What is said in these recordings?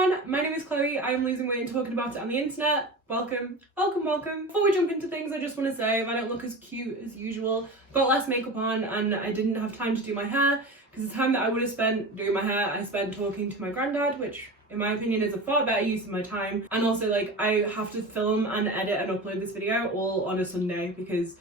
everyone, my name is Chloe. I am losing weight and talking about it on the internet. Welcome. Before we jump into things, I just want to say if I don't look as cute as usual, got less makeup on and I didn't have time to do my hair because the time that I would have spent doing my hair, I spent talking to my granddad, which in my opinion is a far better use of my time. And also like I have to film and edit and upload this video all on a Sunday because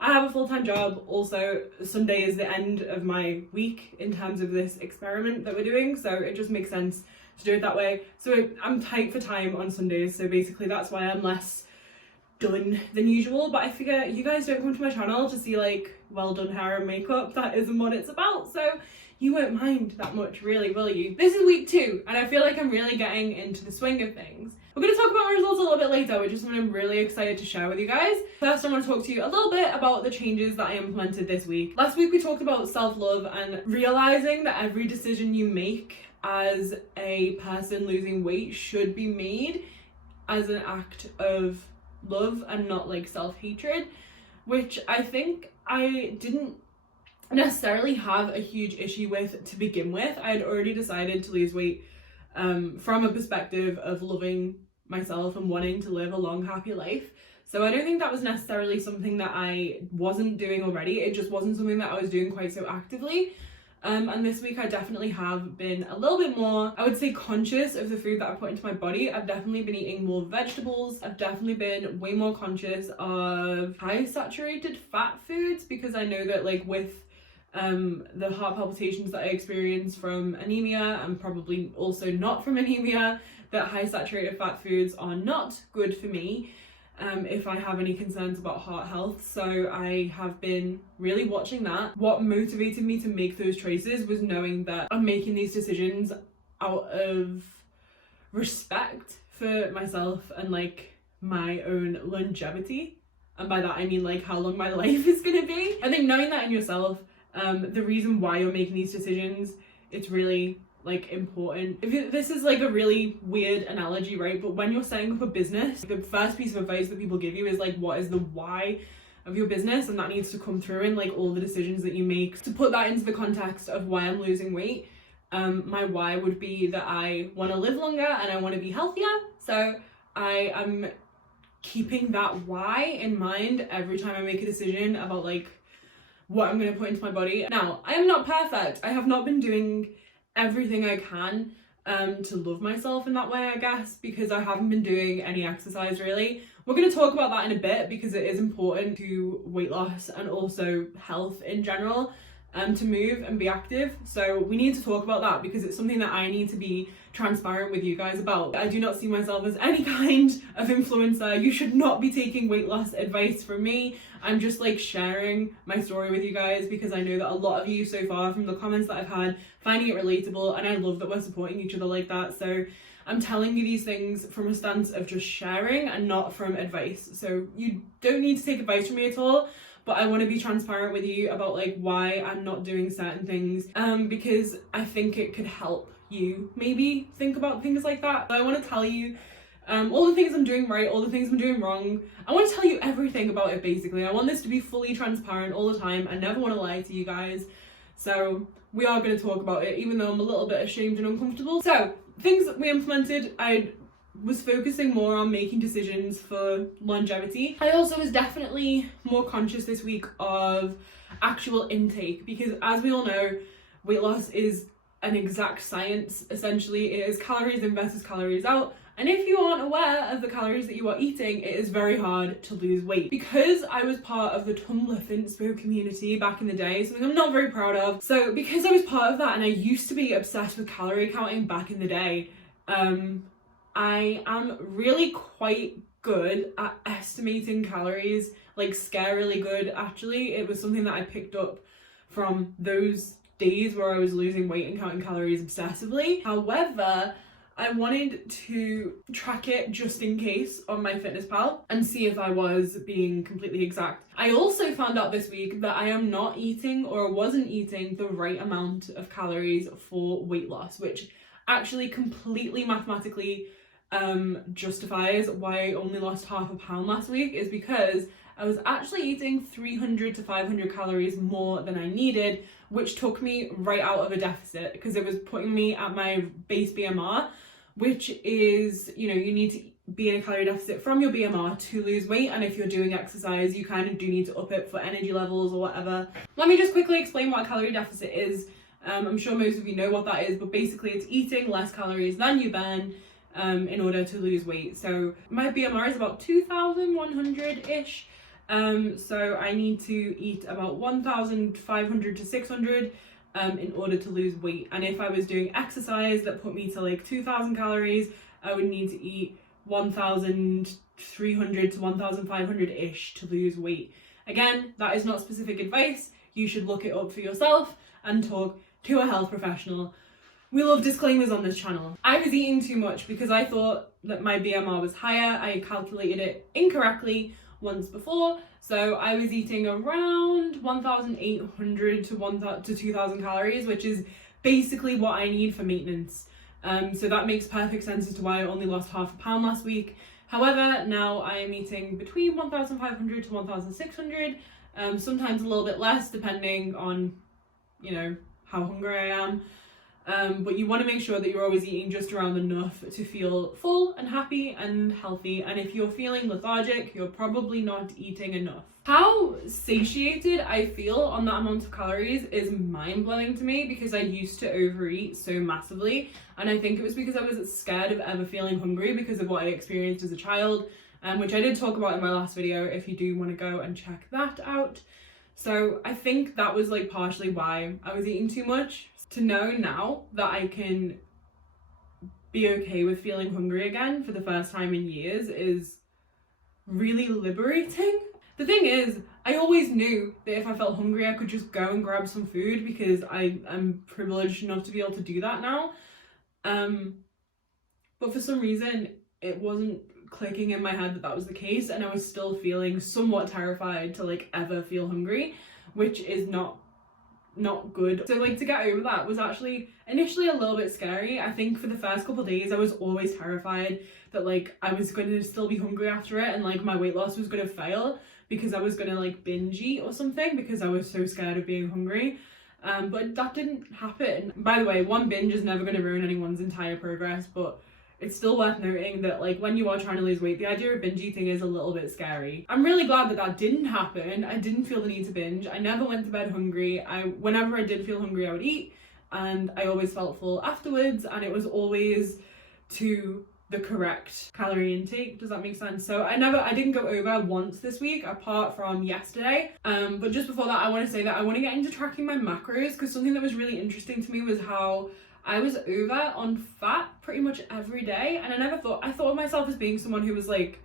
I have a full-time job. Also, Sunday is the end of my week in terms of this experiment that we're doing, so it just makes sense to do it that way. So I'm tight for time on Sundays, so basically that's why I'm less done than usual. But I figure you guys don't come to my channel to see like well done hair and makeup. That isn't what it's about, so you won't mind that much, really, will you? This is week 2 and I feel like I'm really getting into the swing of things. We're going to talk about my results a little bit later, which is something I'm really excited to share with you guys. First, I want to talk to you a little bit about the changes that I implemented this week. Last week we talked about self-love and realizing that every decision you make as a person losing weight should be made as an act of love and not like self-hatred, which I think I didn't necessarily have a huge issue with to begin with. I had already decided to lose weight from a perspective of loving myself and wanting to live a long, happy life. So I don't think that was necessarily something that I wasn't doing already. It just wasn't something that I was doing quite so actively. And this week I definitely have been a little bit more, I would say, conscious of the food that I put into my body. I've definitely been eating more vegetables. I've definitely been way more conscious of high saturated fat foods because I know that like with the heart palpitations that I experience from anemia and probably also not from anemia, that high saturated fat foods are not good for me if I have any concerns about heart health. So I have been really watching that. What motivated me to make those choices was knowing that I'm making these decisions out of respect for myself and like my own longevity, and by that I mean like how long my life is gonna be. I think knowing that in yourself, the reason why you're making these decisions, it's really like important. This is like a really weird analogy, right? But when you're setting up a business, the first piece of advice that people give you is like, what is the why of your business? And that needs to come through in like all the decisions that you make. To put that into the context of why I'm losing weight, my why would be that I want to live longer and I want to be healthier. So I am keeping that why in mind every time I make a decision about like what I'm going to put into my body. Now, I am not perfect. I have not been doing everything I can to love myself in that way, I guess, because I haven't been doing any exercise really. We're going to talk about that in a bit because it is important to weight loss and also health in general, to move and be active. So we need to talk about that because it's something that I need to be transparent with you guys about. I do not see myself as any kind of influencer. You should not be taking weight loss advice from me. I'm just like sharing my story with you guys because I know that a lot of you so far from the comments that I've had finding it relatable, and I love that we're supporting each other like that. So I'm telling you these things from a stance of just sharing and not from advice. So you don't need to take advice from me at all, but I want to be transparent with you about like why I'm not doing certain things, because I think it could help you maybe think about things like that. I want to tell you all the things I'm doing right, all the things I'm doing wrong. I want to tell you everything about it basically. I want this to be fully transparent all the time. I never want to lie to you guys. So we are going to talk about it, even though I'm a little bit ashamed and uncomfortable. So things that we implemented, I was focusing more on making decisions for longevity. I also was definitely more conscious this week of actual intake because, as we all know, weight loss is an exact science. Essentially, it is calories in versus calories out. And if you aren't aware of the calories that you are eating, it is very hard to lose weight. Because I was part of the Tumblr Finspo community back in the day, something I'm not very proud of. So because I was part of that and I used to be obsessed with calorie counting back in the day, I am really quite good at estimating calories, like scarily good actually. It was something that I picked up from those days where I was losing weight and counting calories obsessively. However, I wanted to track it just in case on MyFitnessPal and see if I was being completely exact. I also found out this week that I am not eating or wasn't eating the right amount of calories for weight loss, which actually completely mathematically justifies why I only lost half a pound last week, is because I was actually eating 300 to 500 calories more than I needed, which took me right out of a deficit because it was putting me at my base BMR, which is, you know, you need to be in a calorie deficit from your BMR to lose weight, and if you're doing exercise you kind of do need to up it for energy levels or whatever. Let me just quickly explain what a calorie deficit is. I'm sure most of you know what that is, but basically it's eating less calories than you burn in order to lose weight. So my BMR is about 2,100-ish, so I need to eat about 1,500 to 600 in order to lose weight. And if I was doing exercise that put me to like 2,000 calories, I would need to eat 1,300 to 1,500-ish to lose weight. Again, that is not specific advice. You should look it up for yourself and talk to a health professional. We love disclaimers on this channel. I was eating too much because I thought that my BMR was higher. I calculated it incorrectly once before, so I was eating around 1,800 to 2,000 calories, which is basically what I need for maintenance. So that makes perfect sense as to why I only lost half a pound last week. However, now I am eating between 1,500 to 1,600, sometimes a little bit less depending on, you know, how hungry I am. But you want to make sure that you're always eating just around enough to feel full and happy and healthy. And if you're feeling lethargic, you're probably not eating enough. How satiated I feel on that amount of calories is mind-blowing to me, because I used to overeat so massively, and I think it was because I was scared of ever feeling hungry because of what I experienced as a child, which I did talk about in my last video if you do want to go and check that out. So I think that was like partially why I was eating too much. To know now that I can be okay with feeling hungry again for the first time in years is really liberating. The thing is, I always knew that if I felt hungry I could just go and grab some food because I am privileged enough to be able to do that now. But for some reason it wasn't clicking in my head that that was the case, and I was still feeling somewhat terrified to like ever feel hungry, which is not good. So like to get over that was actually initially a little bit scary. I think for the first couple of days I was always terrified that like I was going to still be hungry after it, and like my weight loss was going to fail because I was going to like binge eat or something because I was so scared of being hungry. But that didn't happen. By the way, one binge is never going to ruin anyone's entire progress, but it's still worth noting that like when you are trying to lose weight, the idea of binge eating is a little bit scary. I'm really glad that that didn't happen. I didn't feel the need to binge. I never went to bed hungry. Whenever I did feel hungry I would eat, and I always felt full afterwards, and it was always to the correct calorie intake. Does that make sense? So I didn't go over once this week apart from yesterday. But just before that I want to say that I want to get into tracking my macros, because something that was really interesting to me was how I was over on fat pretty much every day, and I thought of myself as being someone who was like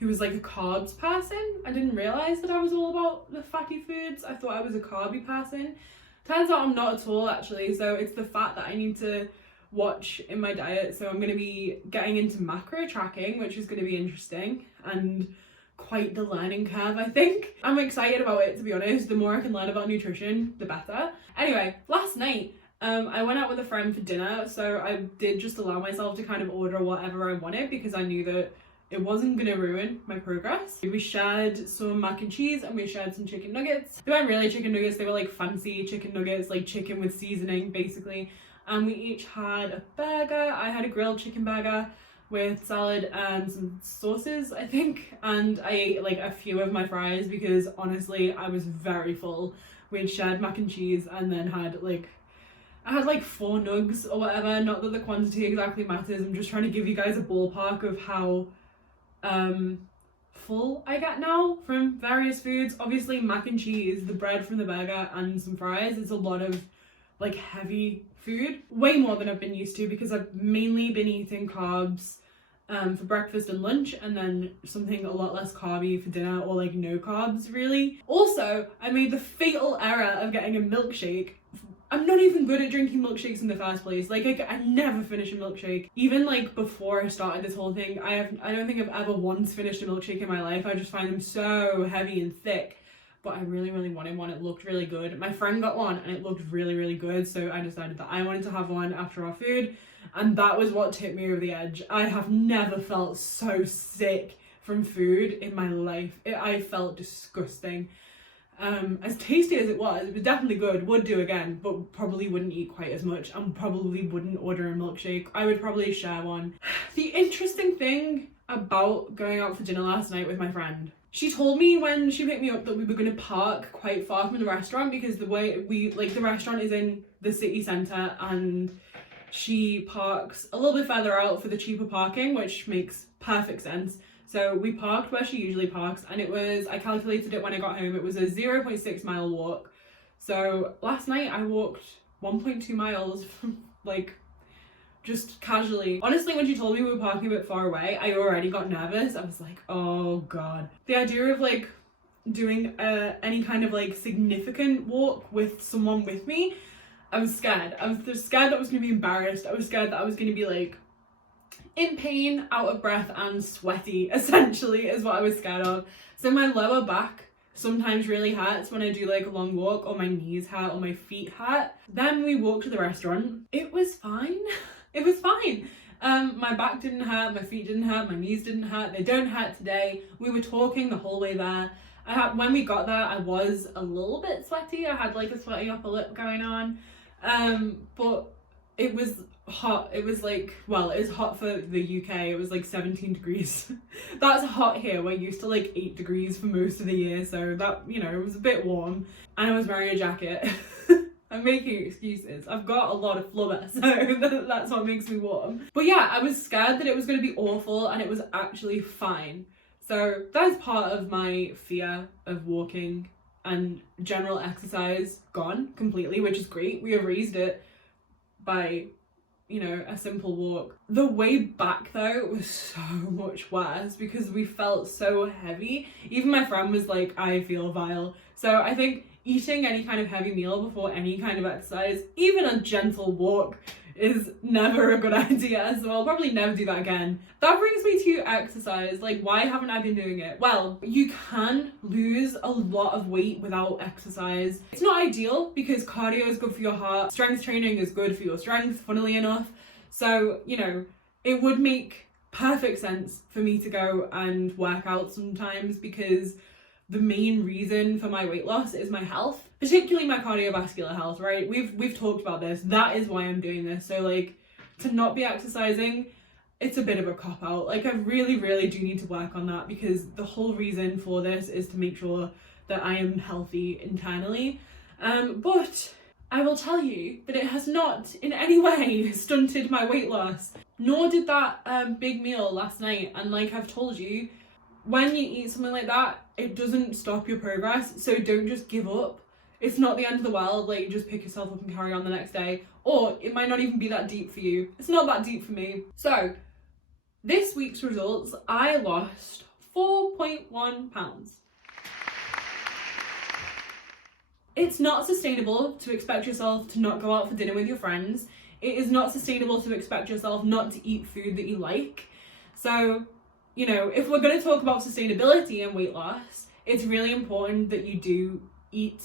a carbs person. I didn't realize that I was all about the fatty foods. I thought I was a carby person. Turns out I'm not at all, actually. So it's the fat that I need to watch in my diet. So I'm going to be getting into macro tracking, which is going to be interesting and quite the learning curve, I think. I'm excited about it, to be honest. The more I can learn about nutrition, the better. Anyway, last night I went out with a friend for dinner, so I did just allow myself to kind of order whatever I wanted because I knew that it wasn't going to ruin my progress. We shared some mac and cheese and we shared some chicken nuggets. They weren't really chicken nuggets, they were like fancy chicken nuggets, like chicken with seasoning basically. And we each had a burger. I had a grilled chicken burger with salad and some sauces, I think. And I ate like a few of my fries because honestly I was very full. We had shared mac and cheese and then I had like 4 nugs or whatever. Not that the quantity exactly matters, I'm just trying to give you guys a ballpark of how full I get now from various foods. Obviously mac and cheese, the bread from the burger and some fries, it's a lot of like heavy food, way more than I've been used to because I've mainly been eating carbs for breakfast and lunch, and then something a lot less carby for dinner, or like no carbs really. Also, I made the fatal error of getting a milkshake. I'm not even good at drinking milkshakes in the first place. Like I never finish a milkshake. Even like before I started this whole thing, I don't think I've ever once finished a milkshake in my life. I just find them so heavy and thick. But I really, really wanted one. It looked really good. My friend got one and it looked really, really good. So I decided that I wanted to have one after our food. And that was what tipped me over the edge. I have never felt so sick from food in my life. I felt disgusting. As tasty as it was definitely good, would do again, but probably wouldn't eat quite as much and probably wouldn't order a milkshake. I would probably share one. The interesting thing about going out for dinner last night with my friend, she told me when she picked me up that we were going to park quite far from the restaurant because the way the restaurant is in the city centre and she parks a little bit further out for the cheaper parking, which makes perfect sense. So we parked where she usually parks, and I calculated it when I got home, it was a 0.6 mile walk. So last night I walked 1.2 miles, like, just casually. Honestly, when she told me we were parking a bit far away, I already got nervous. I was like, oh God. The idea of like doing any kind of like significant walk with someone with me, I was scared. I was just scared that I was going to be embarrassed. I was scared that I was going to be like in pain, out of breath and sweaty, essentially, is what I was scared of. So my lower back sometimes really hurts when I do like a long walk, or my knees hurt, or my feet hurt. Then we walked to the restaurant. It was fine. It was fine. My back didn't hurt, my feet didn't hurt, my knees didn't hurt. They don't hurt today. We were talking the whole way there. When we got there, I was a little bit sweaty. I had like a sweaty upper lip going on. But it was hot. It was like, well, it's hot for the UK. It was like 17 degrees. That's hot here. We're used to like 8 degrees for most of the year. So that, you know, it was a bit warm. And I was wearing a jacket. I'm making excuses. I've got a lot of flubber, so that's what makes me warm. But yeah, I was scared that it was going to be awful, and it was actually fine. So that's part of my fear of walking and general exercise gone completely, which is great. We erased it by, you know, a simple walk. The way back though was so much worse because we felt so heavy. Even my friend was like, I feel vile. So I think eating any kind of heavy meal before any kind of exercise, even a gentle walk, is never a good idea. So I'll probably never do that again. That brings me to exercise. Like, why haven't I been doing it? Well, you can lose a lot of weight without exercise. It's not ideal because cardio is good for your heart. Strength training is good for your strength, funnily enough. So, you know, it would make perfect sense for me to go and work out sometimes because the main reason for my weight loss is my health, particularly my cardiovascular health, right? We've talked about this. That is why I'm doing this. So like, to not be exercising, it's a bit of a cop out. Like, I really, really do need to work on that because the whole reason for this is to make sure that I am healthy internally. But I will tell you that it has not in any way stunted my weight loss, nor did that big meal last night. And like I've told you, when you eat something like that, it doesn't stop your progress. So don't just give up. It's not the end of the world. Like, just pick yourself up and carry on the next day. Or it might not even be that deep for you. It's not that deep for me. So this week's results, I lost 4.1 pounds. It's not sustainable to expect yourself to not go out for dinner with your friends. It is not sustainable to expect yourself not to eat food that you like. So, you know, if we're going to talk about sustainability and weight loss, it's really important that you do eat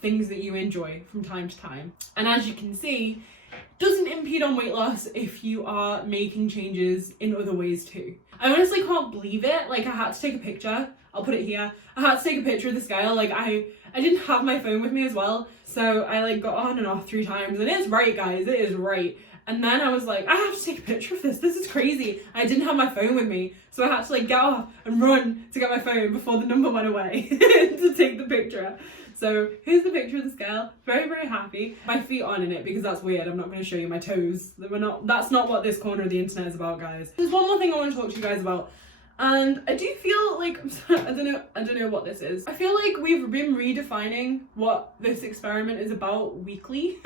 things that you enjoy from time to time. And as you can see, it doesn't impede on weight loss if you are making changes in other ways too. I honestly can't believe it. Like, I had to take a picture. I'll put it here. I had to take a picture of the scale. Like, I didn't have my phone with me as well. So I like got on and off 3 times, and it's right, guys. It is right. And then I was like, I have to take a picture of this. This is crazy. I didn't have my phone with me. So I had to like get off and run to get my phone before the number went away to take the picture. So here's the picture of the scale. Very, very happy. My feet aren't in it because that's weird. I'm not going to show you my toes. That's not what this corner of the internet is about, guys. There's one more thing I want to talk to you guys about. And I do feel like, I don't know what this is. I feel like we've been redefining what this experiment is about weekly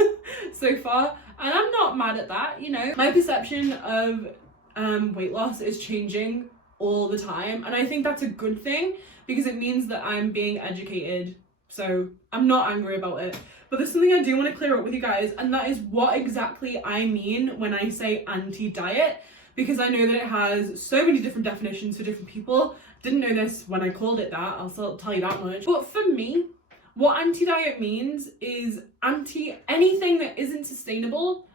so far. And I'm not mad at that, you know. My perception of weight loss is changing all the time. And I think that's a good thing because it means that I'm being educated. So I'm not angry about it. But there's something I do want to clear up with you guys. And that is what exactly I mean when I say anti-diet. Because I know that it has so many different definitions for different people. Didn't know this when I called it that, I'll still tell you that much. But for me, what anti-diet means is anti anything that isn't sustainable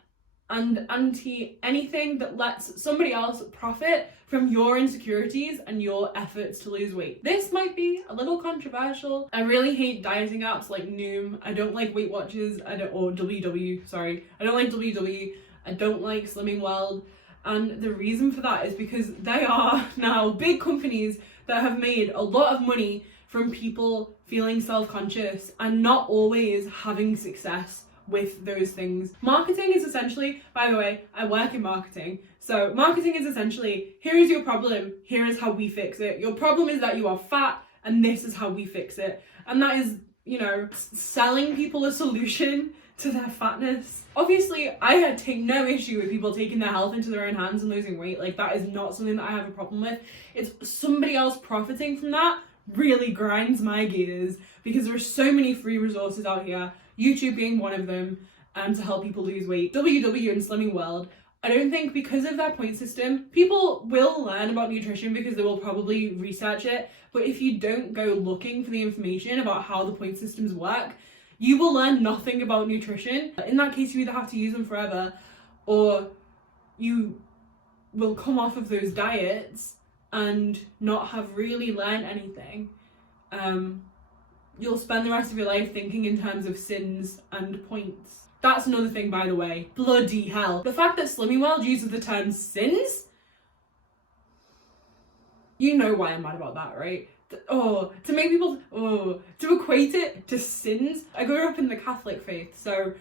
and anti anything that lets somebody else profit from your insecurities and your efforts to lose weight. This might be a little controversial. I really hate dieting apps like Noom. I don't like Weight Watchers. Or WW, sorry. I don't like WW. I don't like Slimming World. And the reason for that is because they are now big companies that have made a lot of money from people feeling self-conscious and not always having success with those things. Marketing is essentially, by the way, I work in marketing. So marketing is essentially, here is your problem, here is how we fix it. Your problem is that you are fat and this is how we fix it. And that is, you know, selling people a solution to their fatness. Obviously, I take no issue with people taking their health into their own hands and losing weight. Like, that is not something that I have a problem with. It's somebody else profiting from that really grinds my gears, because there are so many free resources out here, YouTube being one of them, to help people lose weight. WW and Slimming World, I don't think, because of their point system, people will learn about nutrition because they will probably research it, but if you don't go looking for the information about how the point systems work, you will learn nothing about nutrition. In that case, you either have to use them forever, or you will come off of those diets and not have really learned anything. You'll spend the rest of your life thinking in terms of sins and points. That's another thing, by the way. Bloody hell. The fact that Slimming World uses the term sins? You know why I'm mad about that, right? To make people, to equate it to sins. I grew up in the Catholic faith, so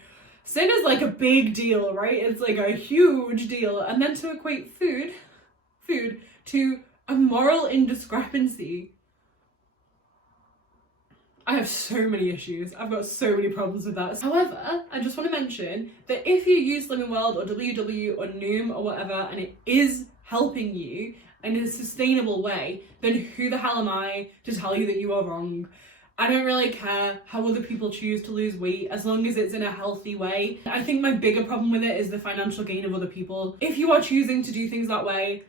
sin is like a big deal, right? It's like a huge deal. And then to equate food to a moral indiscrepancy. I have so many issues. I've got so many problems with that. However, I just want to mention that if you use Slimming World or WW or Noom or whatever, and it is helping you in a sustainable way, then who the hell am I to tell you that you are wrong? I don't really care how other people choose to lose weight as long as it's in a healthy way. I think my bigger problem with it is the financial gain of other people. If you are choosing to do things that way,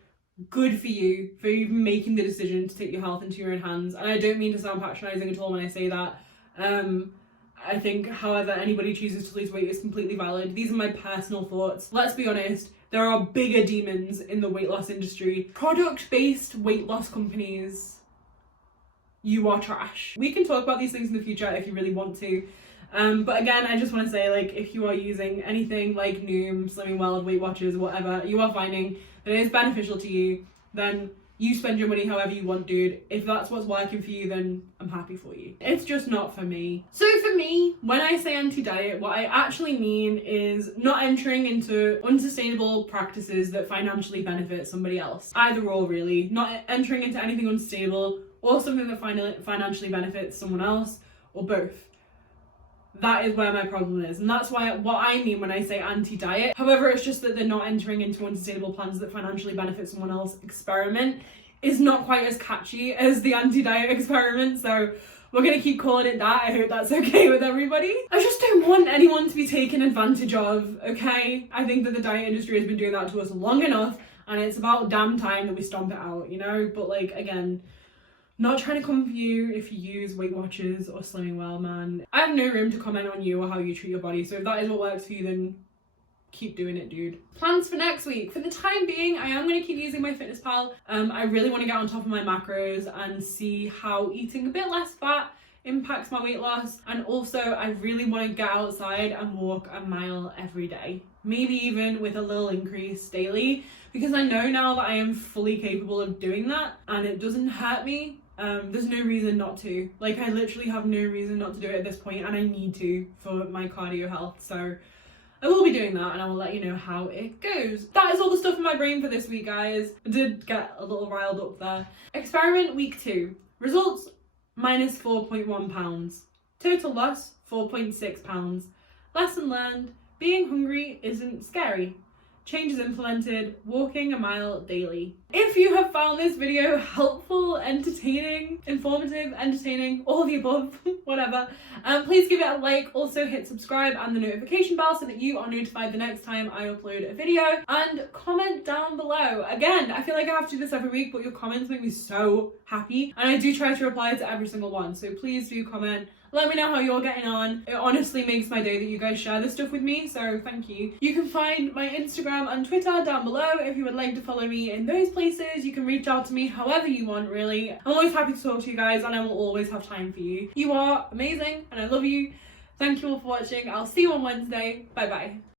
good for you for even making the decision to take your health into your own hands. And I don't mean to sound patronizing at all when I say that. I think however anybody chooses to lose weight is completely valid. These are my personal thoughts. Let's be honest, there are bigger demons in the weight loss industry. Product-based weight loss companies, you are trash. We can talk about these things in the future if you really want to. But again, I just want to say, like, if you are using anything like Noom, Slimming World, Weight Watchers, whatever, you are finding that it is beneficial to you, then you spend your money however you want, dude. If that's what's working for you, then I'm happy for you. It's just not for me. So for me, when I say anti-diet, what I actually mean is not entering into unsustainable practices that financially benefit somebody else. Either or, really. Not entering into anything unstable or something that financially benefits someone else, or both. That is where my problem is, and that's what I mean when I say anti-diet. However, it's just that they're not entering into unsustainable plans that financially benefit someone else. Experiment is not quite as catchy as the anti-diet experiment, so we're gonna keep calling it that. I hope that's okay with everybody. I just don't want anyone to be taken advantage of, okay? I think that the diet industry has been doing that to us long enough, and it's about damn time that we stomp it out, you know? But like, again, not trying to come for you if you use Weight Watchers or Slimming World, man. I have no room to comment on you or how you treat your body, so if that is what works for you, then keep doing it, dude. Plans for next week. For the time being, I am going to keep using MyFitnessPal. I really want to get on top of my macros and see how eating a bit less fat impacts my weight loss. And also, I really want to get outside and walk a mile every day. Maybe even with a little increase daily, because I know now that I am fully capable of doing that and it doesn't hurt me. There's no reason not to. Like, I literally have no reason not to do it at this point, and I need to for my cardio health. So I will be doing that, and I will let you know how it goes. That is all the stuff in my brain for this week, guys. I did get a little riled up there. Experiment week 2. Results, minus 4.1 pounds. Total loss, 4.6 pounds. Lesson learned, being hungry isn't scary. Changes implemented, walking a mile daily. If you have found this video helpful, entertaining, informative, entertaining, all the above, whatever, please give it a like. Also hit subscribe and the notification bell so that you are notified the next time I upload a video, and comment down below. Again, I feel like I have to do this every week, but your comments make me so happy, and I do try to reply to every single one, so please do comment. Let me know how you're getting on. It honestly makes my day that you guys share this stuff with me, so thank you. You can find my Instagram and Twitter down below if you would like to follow me in those places. You can reach out to me however you want, really. I'm always happy to talk to you guys, and I will always have time for you. You are amazing and I love you. Thank you all for watching. I'll see you on Wednesday. Bye bye.